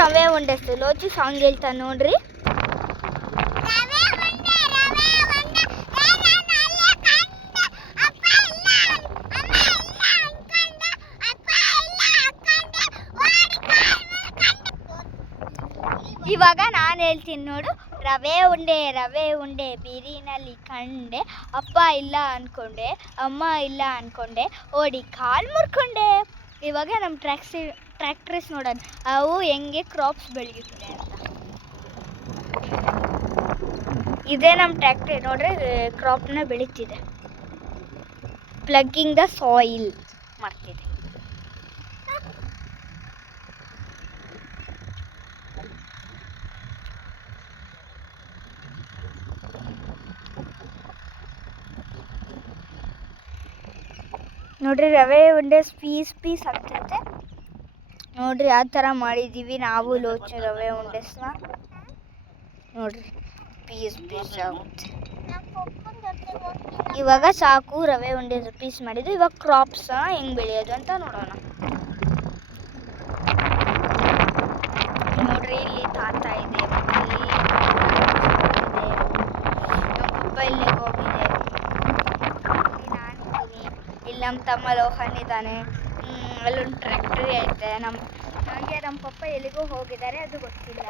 ರವೆ ಉಂಡೆ ಲೋಚಿ ಸಾಂಗ್ ಹೇಳ್ತಾ ನೋಡ್ರಿ. ಇವಾಗ ನಾನು ಹೇಳ್ತೀನಿ ನೋಡು. ರವೆ ಉಂಡೆ ಬೀರಿನಲ್ಲಿ ಕಂಡೆ, ಅಪ್ಪ ಇಲ್ಲ ಅಂದ್ಕೊಂಡೆ, ಅಮ್ಮ ಇಲ್ಲ ಅಂದ್ಕೊಂಡೆ, ಓಡಿ ಕಾಲು ಮುರ್ಕೊಂಡೆ. ಇವಾಗ ನಮ್ಮ ಟ್ರ್ಯಾಕ್ಟ್ರೀಸ್ ನೋಡೋಣ ಅವು ಹೆಂಗೆ ಕ್ರಾಪ್ಸ್ ಬೆಳೆಯುತ್ತೆ ಅಂತ. ಇದೇ ನಮ್ಮ ಟ್ರ್ಯಾಕ್ಟ್ರಿ ನೋಡ್ರಿ, ಕ್ರಾಪ್ನ ಬೆಳೀತಿದೆ. ಪ್ಲಗ್ಗಿಂಗ್ ದ ಸಾಯಿಲ್ ಮಾಡ್ತಿದೆ. ನೋಡ್ರಿ ರವೆ ಉಂಡೆ ಪೀಸ್ ಆಗ್ತೈತೆ ನೋಡ್ರಿ. ಆ ಥರ ಮಾಡಿದ್ದೀವಿ ನಾವು ಲೋಚ ರವೆ ಉಂಡೆಸ್ನ ನೋಡ್ರಿ, ಪೀಸ್ ಆಗುತ್ತೆ. ಇವಾಗ ಸಾಕು ರವೆ ಉಂಡೆ ಪೀಸ್ ಮಾಡಿದ್ದು. ಇವಾಗ ಕ್ರಾಪ್ಸ್ ಹೆಂಗೆ ಬೆಳೆಯೋದು ಅಂತ ನೋಡೋಣ. ನೋಡ್ರಿ ಇಲ್ಲಿ ತಾತ ಇದೆ, ಇಲ್ಲಿ ನಮ್ಮ ಪಪ್ಪ ಇಲ್ಲಿಗೆ ಹೋಗಿದೆ, ನಾನಿದ್ದೀನಿ, ಇಲ್ಲಿ ನಮ್ಮ ತಮ್ಮ ಲೋಹನ್ ಇದ್ದಾನೆ, ಅಲ್ಲೊಂದು ಟ್ರ್ಯಾಕ್ಟರಿ ಐತೆ. ನಮ್ಮ ಪಪ್ಪ ಎಲ್ಲಿಗೂ ಹೋಗಿದ್ದಾರೆ, ಅದು ಗೊತ್ತಿಲ್ಲ.